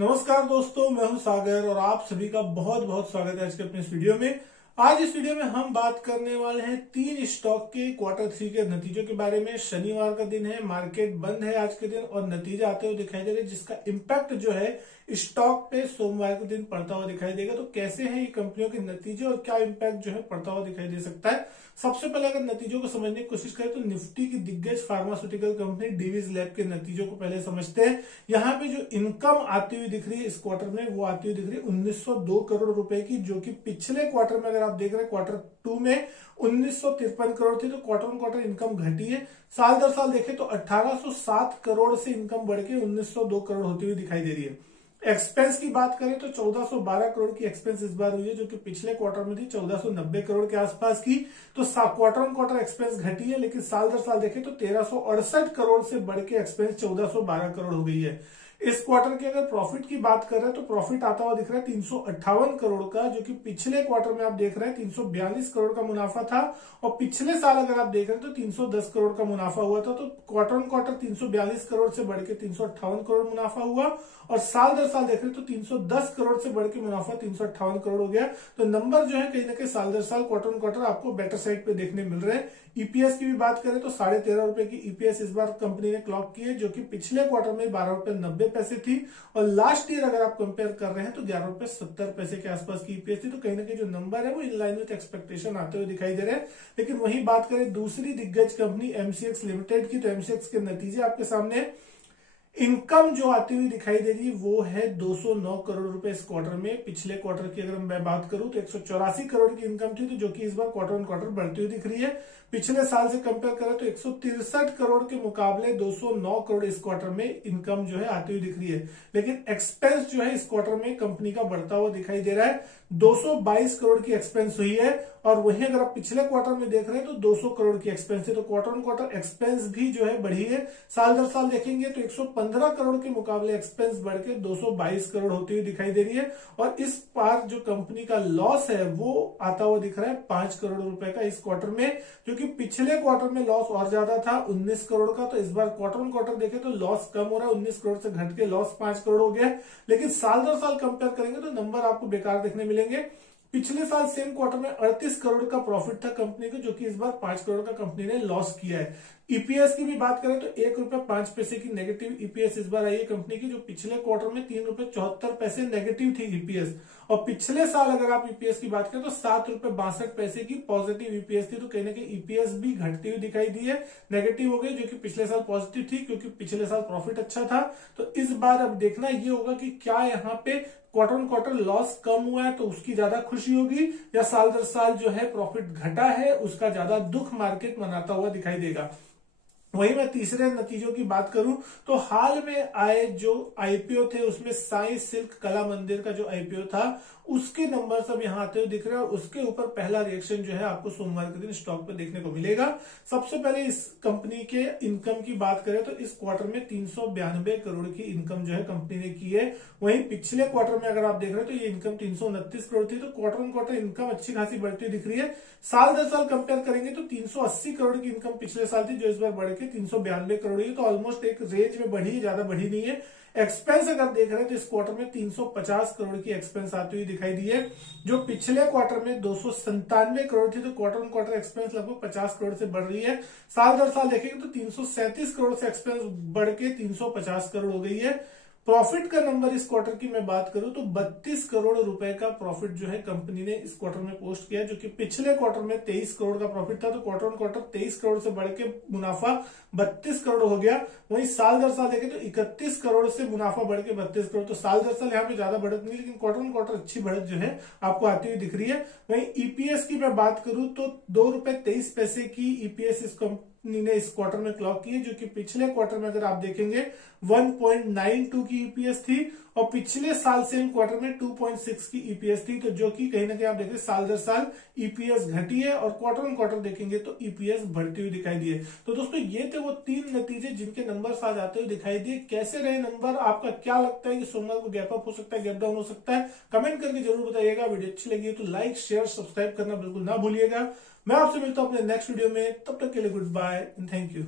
नमस्कार दोस्तों, मैं हूं सागर और आप सभी का बहुत बहुत स्वागत है आज के अपने इस वीडियो में। आज इस वीडियो में हम बात करने वाले हैं 3 स्टॉक के क्वार्टर 3 के नतीजों के बारे में। शनिवार का दिन है, मार्केट बंद है आज के दिन और नतीजे आते हुए दिखाई दे रहे हैं, जिसका इम्पैक्ट जो है स्टॉक पे सोमवार के दिन पड़ता हुआ दिखाई देगा। तो कैसे हैं ये कंपनियों के नतीजे और क्या इम्पैक्ट जो है पड़ता हुआ दिखाई दे सकता है। सबसे पहले अगर नतीजों को समझने की कोशिश करें तो निफ्टी की दिग्गज फार्मास्यूटिकल कंपनी डिवीज लैब के नतीजों को पहले समझते हैं। यहाँ पे जो इनकम आती हुई दिख रही है इस क्वार्टर में, वो आती हुई दिख रही है 1902 करोड़ रुपए की, जो कि पिछले क्वार्टर में अगर आप देख रहे हैं क्वार्टर 2 में 1953 करोड़ थी। तो क्वार्टर ऑन क्वार्टर इनकम घटी है। साल दर साल देखें तो 1807 करोड़ से इनकम बढ़ के 1902 करोड़ होती हुई दिखाई दे रही है। एक्सपेंस की बात करें तो 1412 करोड़ की एक्सपेंस इस बार हुई है, जो कि पिछले क्वार्टर में थी 1490 करोड़ के आसपास की। तो क्वार्टर ऑन क्वार्टर एक्सपेंस घटी है, लेकिन साल दर साल देखें तो 1368 करोड़ से बढ़ के एक्सपेंस 1412 करोड़ हो गई है। इस क्वार्टर के अगर प्रॉफिट की बात कर रहे हैं तो प्रॉफिट आता हुआ दिख रहा है 358 करोड़ का, जो कि पिछले क्वार्टर में आप देख रहे हैं 342 करोड़ का मुनाफा था। और पिछले साल अगर आप देख रहे हैं तो 310 करोड़ का मुनाफा हुआ था। तो क्वार्टर ऑन क्वार्टर 342 करोड़ से बढ़ के 358 करोड़ मुनाफा हुआ और साल दर साल देख रहे तो 310 करोड़ से बढ़ के मुनाफा 358 करोड़ हो गया। तो नंबर जो है कहीं ना कहीं साल दर साल क्वार्टर ऑन क्वार्टर आपको बेटर साइड पे देखने मिल रहे हैं। ईपीएस की भी बात करें तो 13.5 रुपए की ईपीएस इस बार कंपनी ने क्लॉक की है, जो कि पिछले क्वार्टर में 12.90 रुपए थी और लास्ट ईयर अगर आप कंपेयर कर रहे हैं तो 11.70 रुपए के आसपास की ईपीएस थी। तो कहीं ना कहीं जो नंबर है वो इन लाइन विथ एक्सपेक्टेशन आते हुए दिखाई दे रहे हैं। लेकिन वहीं बात करें दूसरी दिग्गज कंपनी एमसीएक्स लिमिटेड की, तो एमसीएक्स के नतीजे आपके सामने। इनकम जो आती हुई दिखाई दे रही है वो है 209 करोड़ रुपए इस क्वार्टर में। पिछले क्वार्टर की अगर मैं बात करूं तो 184 करोड़ की इनकम थी, तो जो कि इस बार क्वार्टर ऑन क्वार्टर बढ़ती हुई दिख रही है। पिछले साल से कंपेयर करें तो 163 करोड़ के मुकाबले 209 करोड़ इस क्वार्टर में इनकम जो है आती हुई दिख रही है। लेकिन एक्सपेंस जो है इस क्वार्टर में कंपनी का बढ़ता हुआ दिखाई दे रहा है। 222 करोड़ की एक्सपेंस हुई है और वहीं अगर आप पिछले क्वार्टर में देख रहे हैं तो 200 करोड़ की एक्सपेंस है। तो क्वार्टर ऑन क्वार्टर एक्सपेंस भी जो है बढ़ी है। साल दर साल देखेंगे तो 115 करोड़ के मुकाबले एक्सपेंस बढ़ के 222 करोड़ होती हुई दिखाई दे रही है। और इस बार जो कंपनी का लॉस है वो आता हुआ दिख रहा है 5 करोड़ रुपए का इस क्वार्टर में, जो कि पिछले क्वार्टर में लॉस और ज्यादा था 19 करोड़ का। तो इस बार क्वार्टर ऑन क्वार्टर देखें तो लॉस कम हो रहा है, 19 करोड़ से घट के लॉस 5 करोड़ हो गया। लेकिन साल दर साल कंपेयर करेंगे तो नंबर आपको बेकार देखने मिलेंगे। पिछले साल सेम क्वार्टर में 38 करोड़ का प्रॉफिट था कंपनी को, जो कि इस बार 5 करोड़ का कंपनी ने लॉस किया है। ईपीएस की भी बात करें तो 1.05 रुपए की नेगेटिव ईपीएस इस बार आई है कंपनी की, जो पिछले क्वार्टर में 3.74 रुपए नेगेटिव थी ईपीएस। और पिछले साल अगर आप ईपीएस की बात करें तो 7.62 रुपए की पॉजिटिव ईपीएस थी। तो कहीं ना कहीं ईपीएस भी घटती हुई दिखाई दी है, नेगेटिव हो गई, जो कि पिछले साल पॉजिटिव थी क्योंकि पिछले साल प्रॉफिट अच्छा था। तो इस बार अब देखना ये होगा कि क्या यहाँ पे क्वार्टर ऑन क्वार्टर लॉस कम हुआ है तो उसकी ज्यादा खुशी होगी, या साल दर साल जो है प्रॉफिट घटा है उसका ज्यादा दुख मार्केट मनाता हुआ दिखाई देगा। वहीं मैं तीसरे नतीजों की बात करूं तो हाल में आए जो आईपीओ थे उसमें साई सिल्क कला मंदिर का जो आईपीओ था उसके नंबर सब यहाँ आते हुए दिख रहे हैं। और उसके ऊपर पहला रिएक्शन जो है आपको सोमवार के दिन स्टॉक पे देखने को मिलेगा। सबसे पहले इस कंपनी के इनकम की बात करें तो इस क्वार्टर में 392 करोड़ की इनकम जो है कंपनी ने की है। वहीं पिछले क्वार्टर में अगर आप देख रहे हो तो ये इनकम 329 करोड़ थी। तो क्वार्टर ऑन क्वार्टर इनकम अच्छी खासी बढ़ती हुई दिख रही है। साल दर साल कंपेयर करेंगे तो 380 करोड़ की इनकम पिछले साल थी, जो इस बार बढ़ के 392 करोड़ है। तो ऑलमोस्ट एक रेंज में बढ़ी, ज्यादा बढ़ी नहीं है। एक्सपेंस अगर देख रहे हैं तो इस क्वार्टर में 350 करोड़ की एक्सपेंस आती हुई दिखाई दी है, जो पिछले क्वार्टर में 297 करोड़ थी। तो क्वार्टर ऑन क्वार्टर एक्सपेंस लगभग 50 करोड़ से बढ़ रही है। साल दर साल देखेंगे तो 337 करोड़ से एक्सपेंस बढ़ के 350 करोड़ हो गई है। प्रॉफिट का नंबर इस क्वार्टर की मैं बात करूं तो 32 करोड़ रुपए का प्रॉफिट जो है कंपनी ने इस क्वार्टर में पोस्ट किया, जो कि पिछले क्वार्टर में 23 करोड़ का प्रॉफिट था। तो क्वार्टर ऑन क्वार्टर 23 करोड़ से बढ़ के मुनाफा 32 करोड़ हो गया। वहीं साल दर साल देखें तो 31 करोड़ से मुनाफा बढ़ के 32 करोड़। तो साल दर साल यहाँ पे ज्यादा बढ़त नहीं, लेकिन क्वार्टर ऑन क्वार्टर अच्छी बढ़त जो है आपको आती हुई दिख रही है। वहीं ईपीएस की मैं बात करूं तो 2.23 रुपए की ईपीएस इस कंपनी ने इस क्वार्टर में क्लॉक की है, जो कि पिछले क्वार्टर में अगर आप देखेंगे 1.92 की ईपीएस थी और पिछले साल सेम क्वार्टर में 2.6 की ईपीएस थी। तो जो कि कहीं ना कहीं आप देखें साल दर साल ईपीएस घटी है और क्वार्टर ऑन क्वार्टर देखेंगे तो ईपीएस बढ़ती हुई दिखाई दी है। तो दोस्तों ये थे वो 3 नतीजे जिनके नंबर आज आते हुए दिखाई दिए। कैसे रहे नंबर, आपका क्या लगता है कि सोमवार को गैप अप हो सकता है, गैप डाउन हो सकता है? कमेंट करके जरूर बताइएगा। वीडियो अच्छी लगी तो लाइक शेयर सब्सक्राइब करना बिल्कुल ना भूलिएगा। मैं आपसे मिलता हूं अपने नेक्स्ट वीडियो में, तब तक के लिए goodbye and thank you.